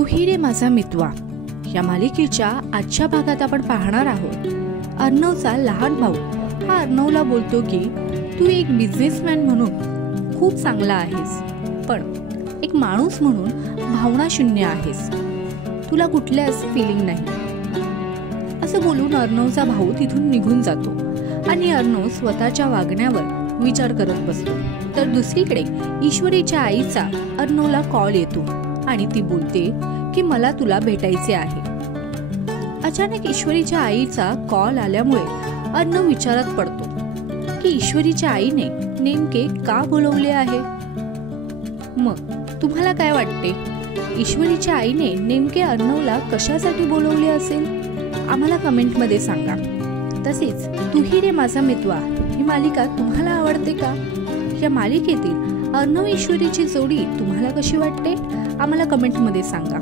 तू ही रे माझा मितवा या मालिकेच्या आजच्या भागात आपण पाहणार आहोत अर्णवचा लहान भाऊ हा अर्णवला बोलतो की तू एक बिझनेसमॅन म्हणून खूप चांगला आहेस, पण एक माणूस म्हणून भावना शून्य आहेस, तुला कुठल्याच फिलिंग नाही। असं बोलून अर्णवचा भाऊ तिथून निघून जातो आणि अर्णव स्वतःच्या वागण्यावर विचार करत बसतो। तर दुसरीकडे ईश्वरीच्या आईचा अर्णवला कॉल येतो आणि ती बोलते की मला तुला भेटायचे आहे। अचानक ईश्वरीच्या आईचा कॉल आल्यामुळे अर्णव विचारात पडतो की ईश्वरीच्या आईने नेमके का बोलवले आहे। मग तुम्हाला काय वाटते, ईश्वरीच्या आईने नेमके अर्णवला कशासाठी बोलवले असेल? आम्हाला कमेंटमध्ये सांगा। तसेच तू ही रे माझा मितवा ही मालिका तुम्हाला आवडते का? या मालिकेतील अर्णव ईश्वरीची जोडी तुम्हाला कशी वाटते आम्हाला कमेंटमध्ये सांगा।